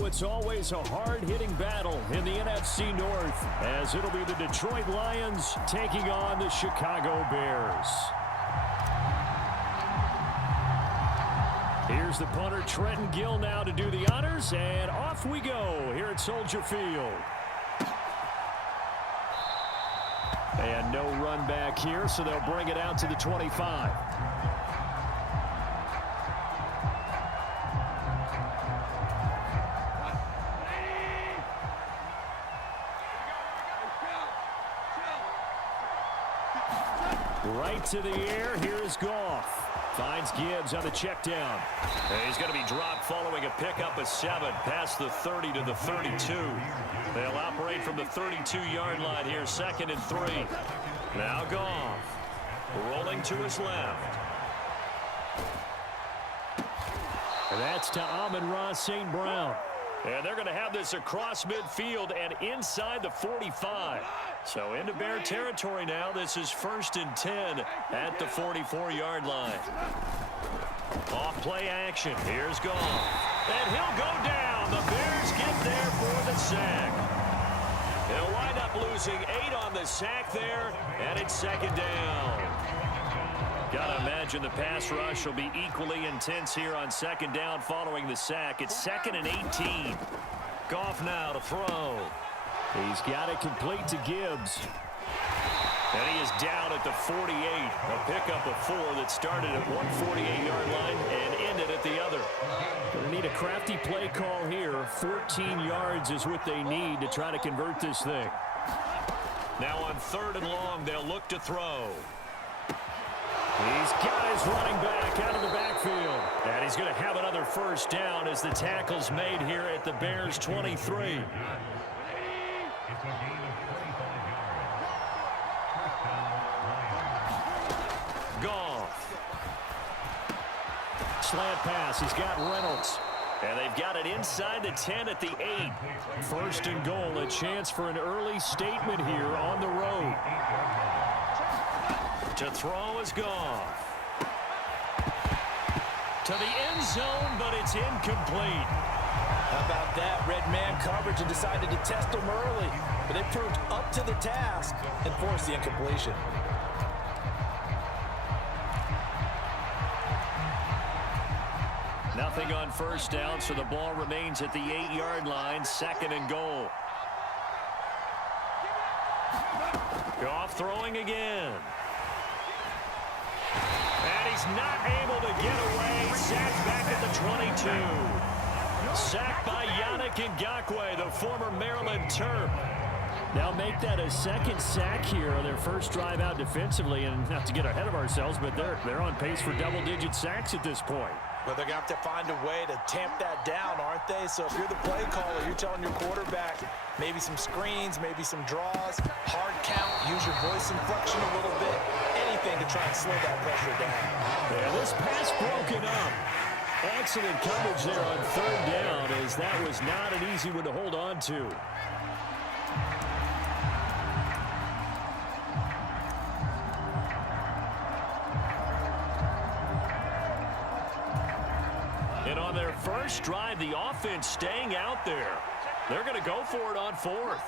Oh, it's always a hard-hitting battle in the NFC North, as it'll be the Detroit Lions taking on the Chicago Bears. Here's the punter, Trenton Gill, now to do the honors, and off we go here at Soldier Field. And no run back here, so they'll bring it out to the 25. Right to the air. Here is Goff. Finds Gibbs on the check down. And he's going to be dropped following a pickup of 7 past the 30 to the 32. They'll operate from the 32-yard line here, 2nd and 3. Now Goff rolling to his left. And that's to Amon-Ra St. Brown. And they're going to have this across midfield and inside the 45. So into Bear territory now. This is 1st and 10 at the 44-yard line. Off play action. Here's Goff. And he'll go down. The Bears get there for the sack. They'll wind up losing 8 on the sack there, and it's 2nd down. Gotta imagine the pass rush will be equally intense here on 2nd down following the sack. It's 2nd and 18. Goff now to throw. He's got it complete to Gibbs. And he is down at the 48. A pickup of 4 that started at one 48-yard line and ended at the other. Gonna need a crafty play call here. 14 yards is what they need to try to convert this thing. Now on 3rd and long, they'll look to throw. He's got his running back out of the backfield. And he's going to have another 1st down as the tackle's made here at the Bears' 23. Goff. Slant pass. He's got Reynolds. And they've got it inside the 10 at the 8. 1st and goal. A chance for an early statement here on the road. To throw is Goff. To the end zone, but it's incomplete. How about that? Red man coverage and decided to test them early. But they proved up to the task and forced the incompletion. Nothing on 1st down, so the ball remains at the 8-yard line, 2nd and goal. Goff throwing again. And he's not able to get away. Sacked back at the 22. Sacked by Yannick Ngakoue, the former Maryland Terp. Now make that a 2nd sack here on their 1st drive out defensively. And not to get ahead of ourselves, but they're on pace for double-digit sacks at this point. But they're going to have to find a way to tamp that down, aren't they? So if you're the play caller, you're telling your quarterback maybe some screens, maybe some draws, hard count, use your voice inflection a little bit, anything to try and slow that pressure down. Yeah, this pass broken up. Excellent coverage there on 3rd down, as that was not an easy one to hold on to. And on their 1st drive, the offense staying out there. They're going to go for it on 4th.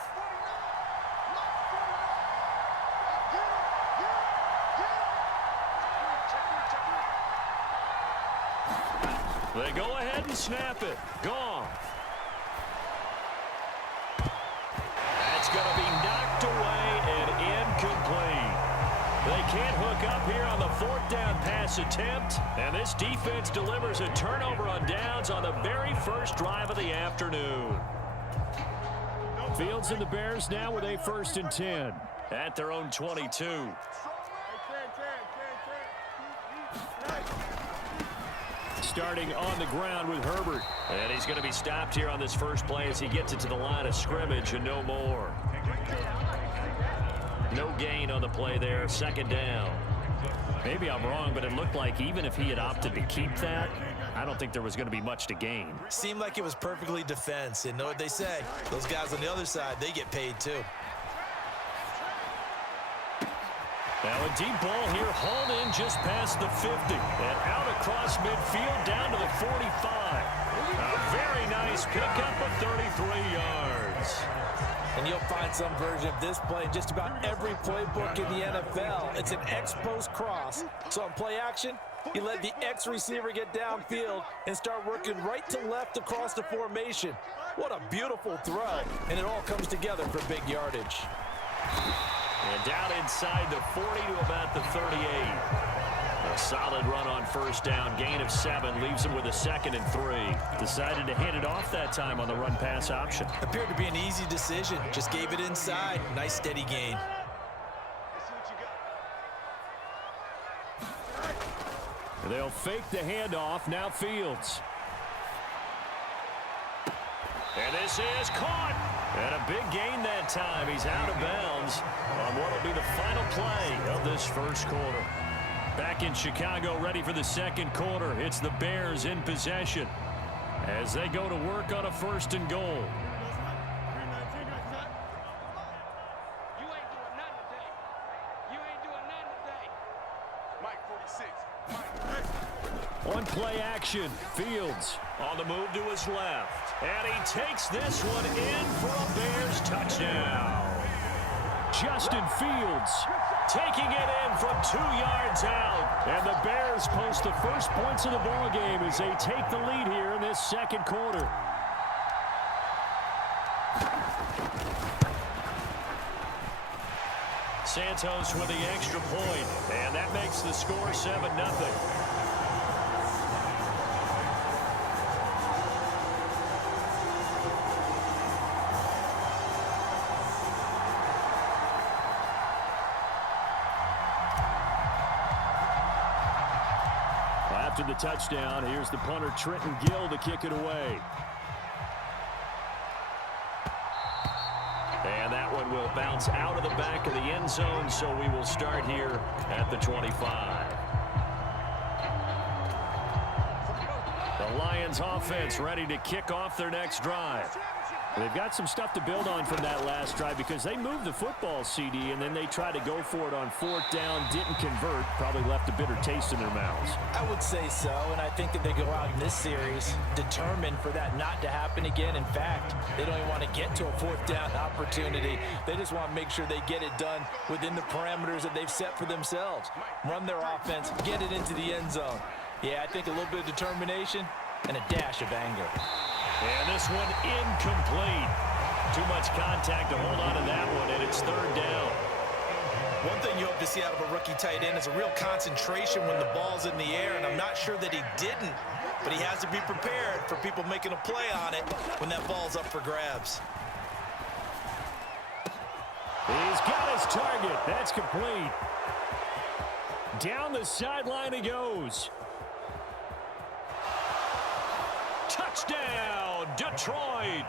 They go ahead and snap it. Goff. That's going to be knocked away and incomplete. They can't hook up here on the 4th down pass attempt. And this defense delivers a turnover on downs on the very 1st drive of the afternoon. Fields and the Bears now with a 1st and 10. At their own 22. Starting on the ground with Herbert. And he's going to be stopped here on this 1st play as he gets it to the line of scrimmage and no more. No gain on the play there, 2nd down. Maybe I'm wrong, but it looked like even if he had opted to keep that, I don't think there was going to be much to gain. Seemed like it was perfectly defense. And know what they say? Those guys on the other side, they get paid too. Now a deep ball here, hauled in just past the 50. And out across midfield down to the 45. A very nice pickup of 33 yards. And you'll find some version of this play in just about every playbook in the NFL. It's an X-post cross. So on play action, you let the X receiver get downfield and start working right to left across the formation. What a beautiful throw, and it all comes together for big yardage. And down inside the 40 to about the 38. A solid run on first down. Gain of 7 leaves him with a 2nd and 3. Decided to hand it off that time on the run-pass option. Appeared to be an easy decision. Just gave it inside. Nice steady gain. They'll fake the handoff. Now Fields. And this is caught. And a big gain that time. He's out of bounds on what will be the final play of this first quarter. Back in Chicago, ready for the second quarter. It's the Bears in possession as they go to work on a 1st and goal. On play action, Fields. On the move to his left. And he takes this one in for a Bears touchdown. Justin Fields taking it in from 2 yards out. And the Bears post the first points of the ball game as they take the lead here in this second quarter. Santos with the extra point, and that makes the score 7-0. After the touchdown, here's the punter Trenton Gill to kick it away. And that one will bounce out of the back of the end zone, so we will start here at the 25. The Lions offense ready to kick off their next drive. They've got some stuff to build on from that last drive because they moved the football, CD, and then they tried to go for it on 4th down, didn't convert, probably left a bitter taste in their mouths. I would say so, and I think that they go out in this series determined for that not to happen again. In fact, they don't even want to get to a 4th down opportunity. They just want to make sure they get it done within the parameters that they've set for themselves. Run their offense, get it into the end zone. Yeah, I think a little bit of determination and a dash of anger. And this one incomplete. Too much contact to hold on to that one, and it's 3rd down. One thing you hope to see out of a rookie tight end is a real concentration when the ball's in the air, and I'm not sure that he didn't, but he has to be prepared for people making a play on it when that ball's up for grabs. He's got his target. That's complete. Down the sideline he goes. Touchdown, Detroit.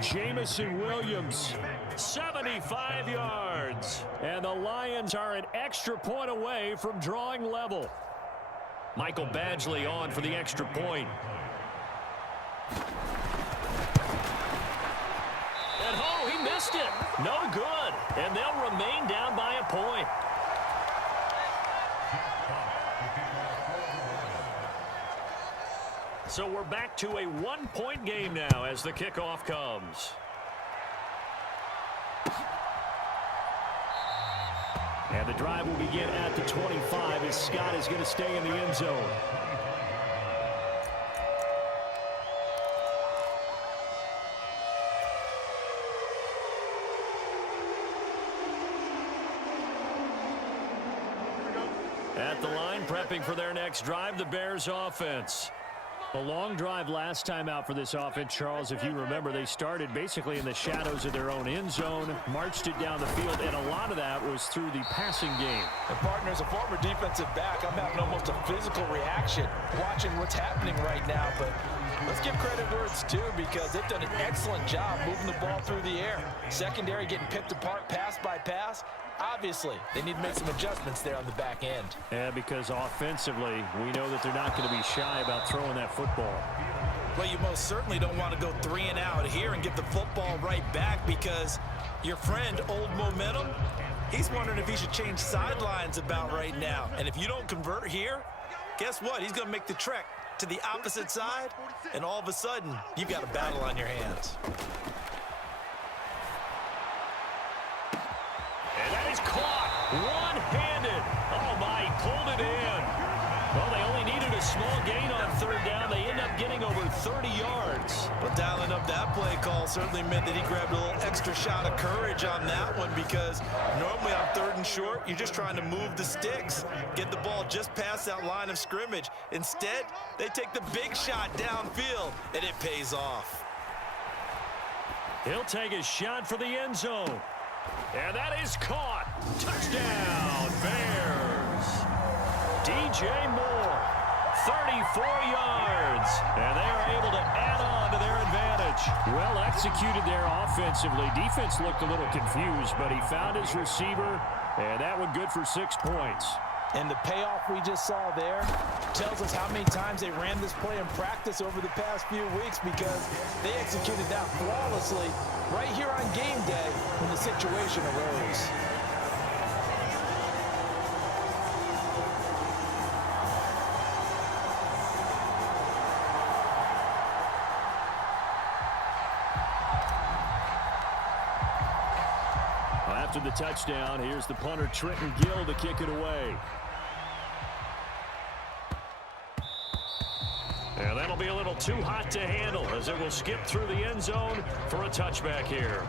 Jamison Williams. 75 yards. And the Lions are an extra point away from drawing level. Michael Badgley on for the extra point. And oh, he missed it. No good. And they'll remain down by a point. So we're back to a 1-point game now as the kickoff comes. And the drive will begin at the 25 as Scott is going to stay in the end zone. At the line, prepping for their next drive, the Bears offense. A long drive last time out for this offense, Charles. If you remember, they started basically in the shadows of their own end zone, marched it down the field, and a lot of that was through the passing game. And partner, as a former defensive back, I'm having almost a physical reaction watching what's happening right now. But let's give credit where it's due because they've done an excellent job moving the ball through the air. Secondary getting picked apart pass by pass. Obviously, they need to make some adjustments there on the back end. Yeah, because offensively, we know that they're not going to be shy about throwing that football. Well, you most certainly don't want to go 3 and out here and get the football right back because your friend, Old Momentum, He's wondering if he should change sidelines about right now. And if you don't convert here, guess what? He's going to make the trek to the opposite side, and all of a sudden, you've got a battle on your hands. And that is caught one-handed. Oh, my, he pulled it in. Well, they only needed a small gain on third down. They end up getting over 30 yards. Well, dialing up that play call certainly meant that he grabbed a little extra shot of courage on that one, because normally on third and short, you're just trying to move the sticks, get the ball just past that line of scrimmage. Instead, they take the big shot downfield, and it pays off. He'll take a shot for the end zone. And that is caught. Touchdown, Bears. DJ Moore, 34 yards. And they are able to add on to their advantage. Well executed there offensively. Defense looked a little confused, but he found his receiver, and that one good for 6 points. And the payoff we just saw there tells us how many times they ran this play in practice over the past few weeks, because they executed that flawlessly right here on game day when the situation arose. After the touchdown, here's the punter, Trenton Gill, to kick it away. And that'll be a little too hot to handle, as it will skip through the end zone for a touchback here.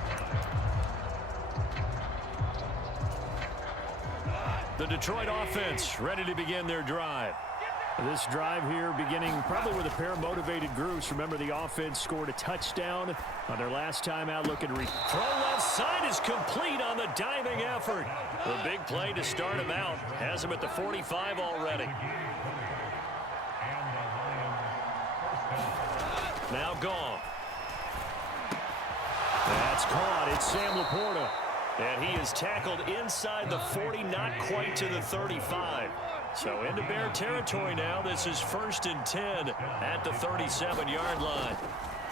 The Detroit offense ready to begin their drive. This drive here beginning probably with a pair of motivated groups. Remember, the offense scored a touchdown on their last time out. Looking to throw left side is complete on the diving effort. The big play to start him out has him at the 45 already. Now gone. That's caught. It's Sam Laporta. And he is tackled inside the 40, not quite to the 35. So into Bear territory now. This is 1st and 10 at the 37-yard line.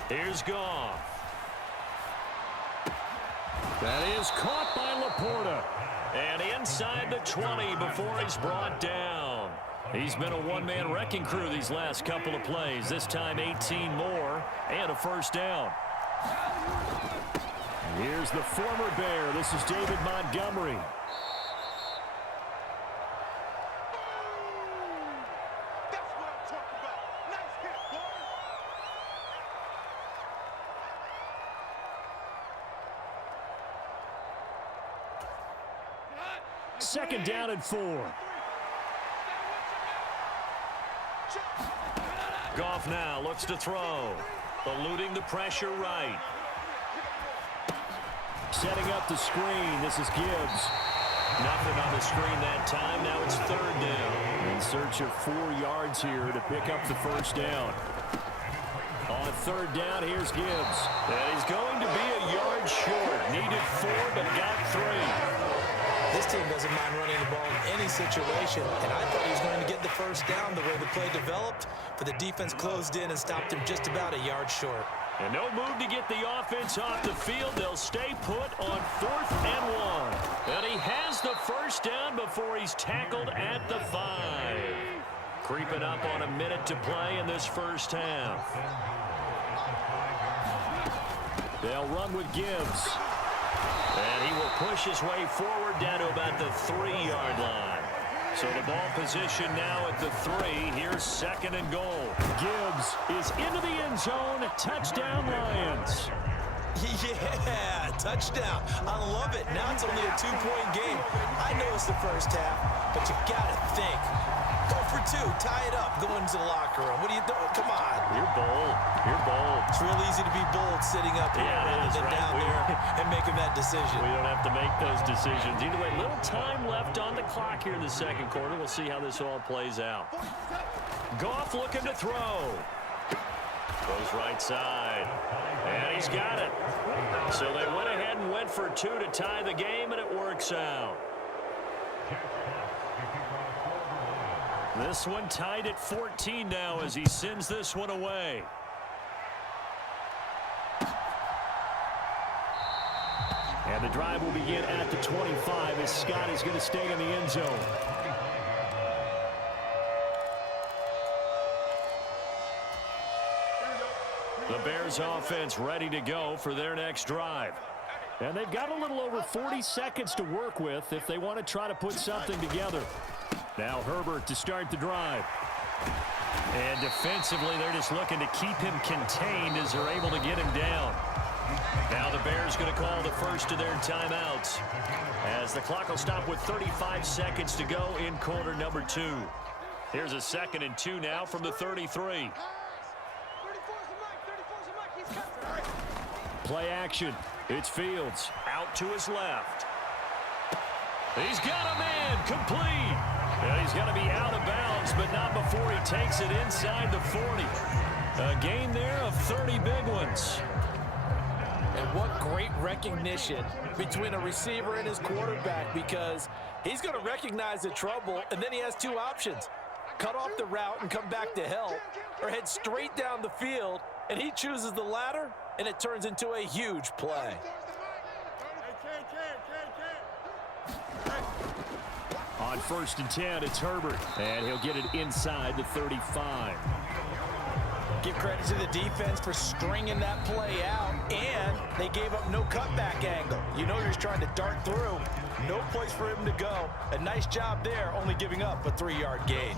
Here's Goff. That is caught by Laporta. And inside the 20 before he's brought down. He's been a one-man wrecking crew these last couple of plays. This time 18 more and a first down. Here's the former Bear. This is David Montgomery. Second down and 4. Goff now looks to throw. Eluding the pressure right. Setting up the screen. This is Gibbs. Nothing on the screen that time. Now it's third down. In search of 4 yards here to pick up the first down. On third down, here's Gibbs. And he's going to be a yard short. Needed 4, but got 3. This team doesn't mind running the ball in any situation, and I thought he was going to get the first down the way the play developed, but the defense closed in and stopped him just about a yard short. And no move to get the offense off the field. They'll stay put on 4th and 1. And he has the first down before he's tackled at the 5. Creeping up on a minute to play in this first half. They'll run with Gibbs. And he will push his way forward down to about the 3-yard line. So the ball position now at the 3. Here's 2nd and goal. Gibbs is into the end zone. Touchdown, Lions. Yeah, touchdown. I love it. Now it's only a 2-point game. I know it's the first half, but you got to think. Go for 2. Tie it up. Go into the locker room. What are you doing? Come on. You're bold. You're bold. It's real easy to be bold sitting up here rather than down there and making that decision. We don't have to make those decisions. Either way, little time left on the clock here in the second quarter. We'll see how this all plays out. Goff looking to throw. Goes right side. And he's got it. So they went ahead and went for 2 to tie the game, and it works out. This one tied at 14 now as he sends this one away. And the drive will begin at the 25 as Scott is going to stay in the end zone. The Bears offense ready to go for their next drive. And they've got a little over 40 seconds to work with if they want to try to put something together. Now Herbert to start the drive. And defensively, they're just looking to keep him contained as they're able to get him down. Now the Bears going to call the first of their timeouts as the clock will stop with 35 seconds to go in quarter number 2. Here's a 2nd and 2 now from the 33. Play action. It's Fields out to his left. He's got a man complete. And he's going to be out of bounds, but not before he takes it inside the 40. A gain there of 30 big ones. And what great recognition between a receiver and his quarterback, because he's going to recognize the trouble, and then he has two options. Cut off the route and come back to help, or head straight down the field, and he chooses the latter, and it turns into a huge play. On 1st and 10, it's Herbert, and he'll get it inside the 35. Give credit to the defense for stringing that play out, and they gave up no cutback angle. You know he's trying to dart through. No place for him to go. A nice job there, only giving up a 3-yard gain.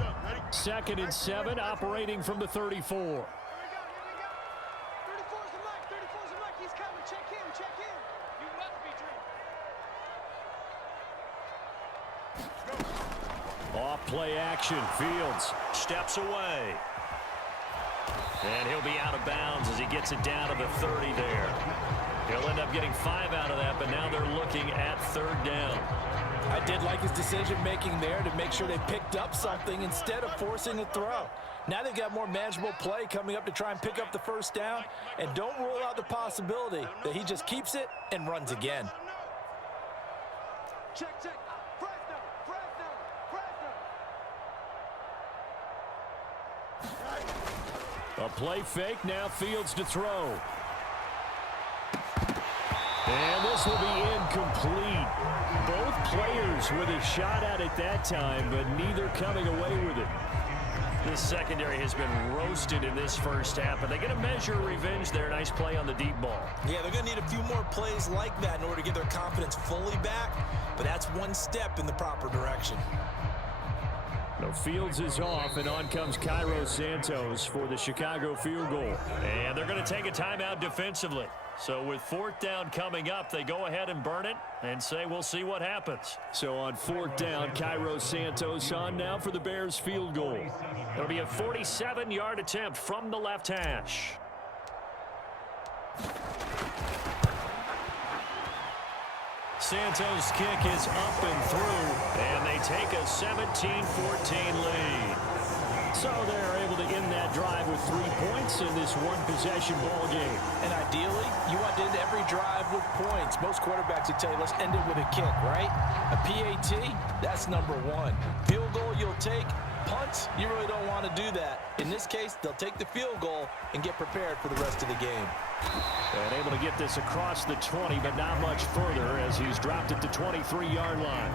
2nd and 7, operating from the 34. Off play action. Fields Steps away. And he'll be out of bounds as he gets it down to the 30 there. He'll end up getting 5 out of that, but now they're looking at 3rd down. I did like his decision-making there to make sure they picked up something instead of forcing a throw. Now they've got more manageable play coming up to try and pick up the 1st down, and don't rule out the possibility that he just keeps it and runs again. Check. A play fake, now Fields to throw. And this will be incomplete. Both players with a shot at it that time, but neither coming away with it. This secondary has been roasted in this first half, but they get a measure of revenge there. Nice play on the deep ball. Yeah, they're going to need a few more plays like that in order to get their confidence fully back, but that's one step in the proper direction. No, Fields is off, and on comes Cairo Santos for the Chicago field goal. And they're going to take a timeout defensively. So with 4th down coming up, they go ahead and burn it and say we'll see what happens. So on 4th down, Cairo Santos on now for the Bears field goal. It'll be a 47-yard attempt from the left hash. Santos' kick is up and through, and they take a 17-14 lead. So they're able to end that drive with 3 points in this one-possession ball game. And ideally, you want to end every drive with points. Most quarterbacks would tell you, let's end it with a kick, right? A PAT, that's number 1. Field goal you'll take. Punts, you really don't want to do that. In this case, they'll take the field goal and get prepared for the rest of the game. And able to get this across the 20, but not much further as he's dropped at the 23-yard line.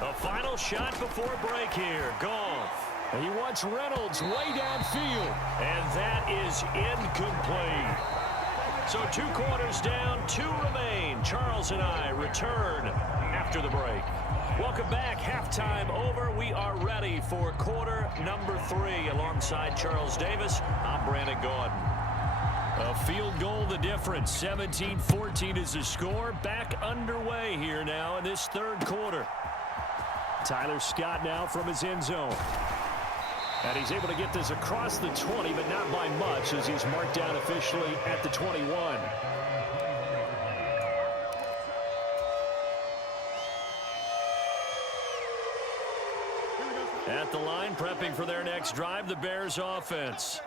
The final shot before break here. Goff. And he wants Reynolds way downfield. And that is incomplete. So 2 quarters down, 2 remain. Charles and I return after the break. Welcome back. Halftime over. We are ready for quarter number 3. Alongside Charles Davis, I'm Brandon Gordon. A field goal the difference. 17-14 is the score. Back underway here now in this 3rd quarter. Tyler Scott now from his end zone. And he's able to get this across the 20, but not by much as he's marked down officially at the 21. At the line, prepping for their next drive, the Bears offense.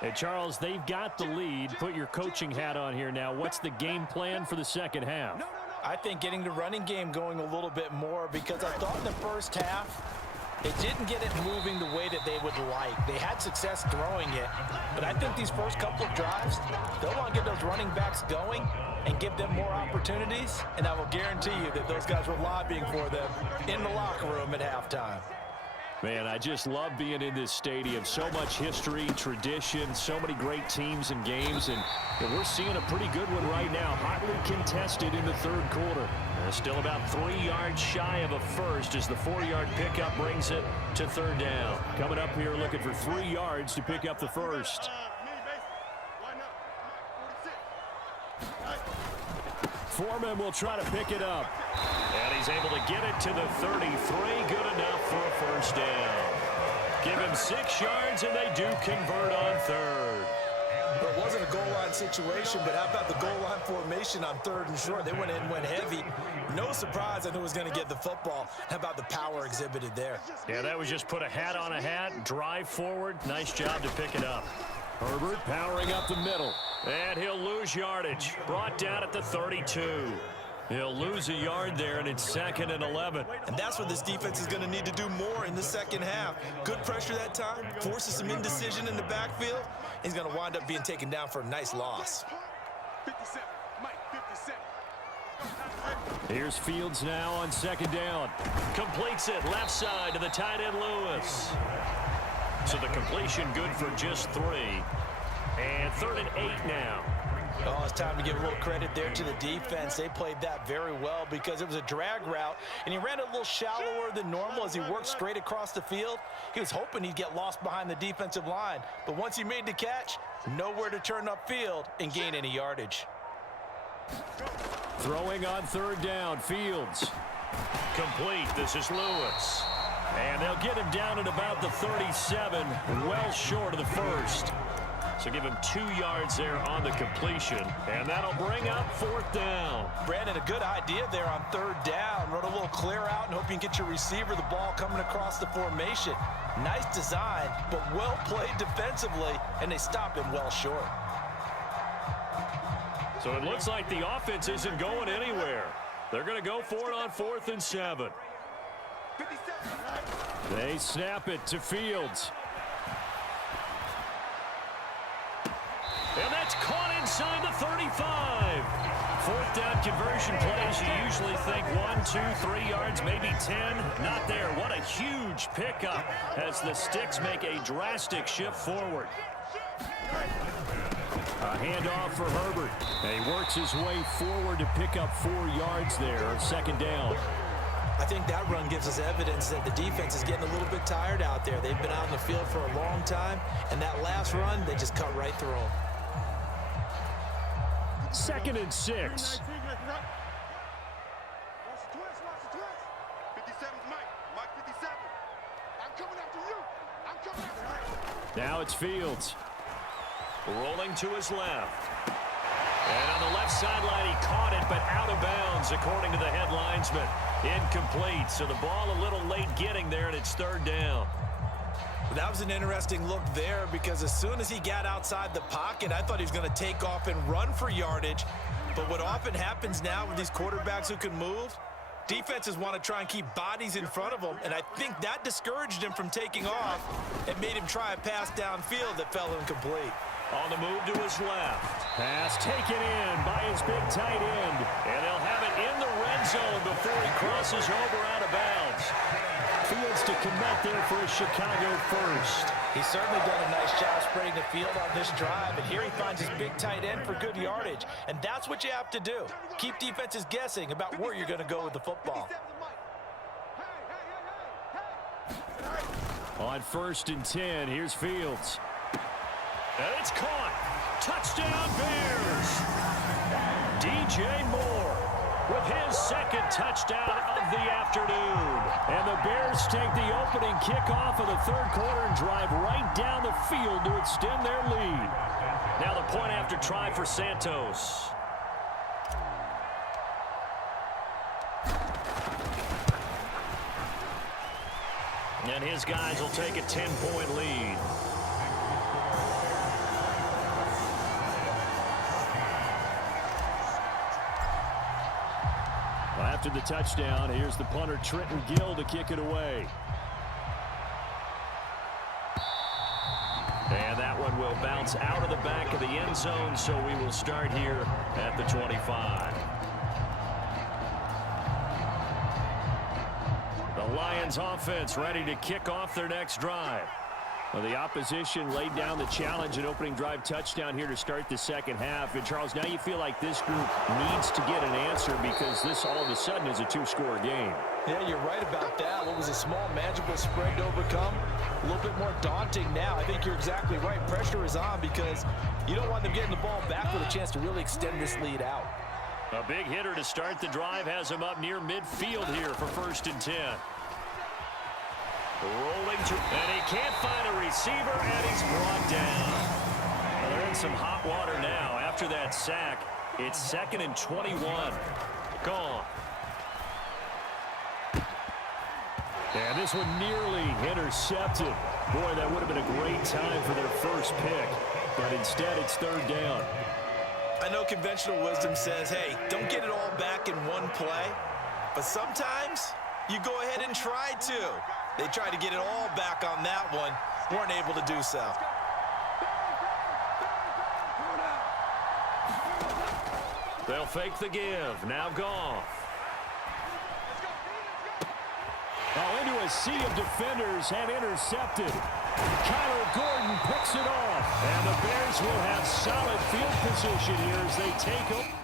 Hey, Charles, they've got the lead. Put your coaching hat on here now. What's the game plan for the second half? I think getting the running game going a little bit more, because I thought in the first half they didn't get it moving the way that they would like. They had success throwing it, but I think these first couple of drives, they'll want to get those running backs going and give them more opportunities, and I will guarantee you that those guys were lobbying for them in the locker room at halftime. Man, I just love being in this stadium. So much history, tradition, so many great teams and games, and we're seeing a pretty good one right now. Hotly contested in the third quarter. Still about 3 yards shy of a first as the 4-yard pickup brings it to third down. Coming up here looking for 3 yards to pick up the first. Foreman will try to pick it up. And he's able to get it to the 33. Good enough for a first down. Give him 6 yards, and they do convert on third. Well, it wasn't a goal line situation, but how about the goal line formation on third and short? They went in, went heavy. No surprise on who was going to get the football. How about the power exhibited there? Yeah, that was just put a hat on a hat, drive forward. Nice job to pick it up. Herbert powering up the middle. And he'll lose yardage. Brought down at the 32. He'll lose a yard there, and it's 2nd and 11. And that's what this defense is going to need to do more in the second half. Good pressure that time, forces some indecision in the backfield. He's going to wind up being taken down for a nice loss. 57, Mike, 57. Here's Fields now on 2nd down. Completes it left side to the tight end Lewis. So the completion good for just 3. And 3rd and 8 now. Oh, it's time to give a little credit there to the defense. They played that very well because it was a drag route, and he ran it a little shallower than normal as he worked straight across the field. He was hoping he'd get lost behind the defensive line, but once he made the catch, nowhere to turn upfield and gain any yardage. Throwing on 3rd down, Fields. Complete, this is Lewis. And they'll get him down at about the 37, well short of the first. So give him 2 yards there on the completion, and that'll bring up 4th down. Brandon, a good idea there on 3rd down. Run a little clear out and hope you can get your receiver the ball coming across the formation. Nice design, but well played defensively, and they stop him well short. So it looks like the offense isn't going anywhere. They're going to go for it on 4th and 7. They snap it to Fields. And that's caught inside the 35. 4th down conversion plays, you usually think 1, 2, 3 yards, maybe 10. Not there. What a huge pickup as the Sticks make a drastic shift forward. A handoff for Herbert. And he works his way forward to pick up 4 yards there, 2nd down. I think that run gives us evidence that the defense is getting a little bit tired out there. They've been out in the field for a long time, and that last run, they just cut right through them. 2nd and 6. Now it's Fields. Rolling to his left. And on the left sideline, he caught it, but out of bounds, according to the head linesman. Incomplete, so the ball a little late getting there, and it's 3rd down. That was an interesting look there because as soon as he got outside the pocket, I thought he was going to take off and run for yardage. But what often happens now with these quarterbacks who can move, defenses want to try and keep bodies in front of them, and I think that discouraged him from taking off and made him try a pass downfield that fell incomplete. On the move to his left. Pass taken in by his big tight end. And they'll have it in the red zone before he crosses over out of bounds. Fields to connect there for a Chicago first. He's certainly done a nice job spreading the field on this drive, and here he finds his big tight end for good yardage. And that's what you have to do. Keep defenses guessing about where you're going to go with the football. On 1st and 10, here's Fields. And it's caught. Touchdown Bears. DJ Moore with his 2nd touchdown of the afternoon. And the Bears take the opening kickoff of the 3rd quarter and drive right down the field to extend their lead. Now the point after try for Santos. And his guys will take a 10-point lead. After the touchdown, here's the punter, Trenton Gill, to kick it away. And that one will bounce out of the back of the end zone, so we will start here at the 25. The Lions offense ready to kick off their next drive. Well, the opposition laid down the challenge and opening drive touchdown here to start the second half. And, Charles, now you feel like this group needs to get an answer because this all of a sudden is a two-score game. Yeah, you're right about that. What was a small, manageable spread to overcome? A little bit more daunting now. I think you're exactly right. Pressure is on because you don't want them getting the ball back with a chance to really extend this lead out. A big hitter to start the drive has him up near midfield here for 1st and 10. Rolling through, and he can't find a receiver, and he's brought down. Well, they're in some hot water now. After that sack, it's 2nd and 21. Gone. And this one nearly intercepted. Boy, that would have been a great time for their first pick, but instead it's 3rd down. I know conventional wisdom says, hey, don't get it all back in one play, but sometimes you go ahead and try to. They tried to get it all back on that one. Weren't able to do so. They'll fake the give. Now Goff. Oh, into a sea of defenders and intercepted. Kyler Gordon picks it off. And the Bears will have solid field position here as they take over.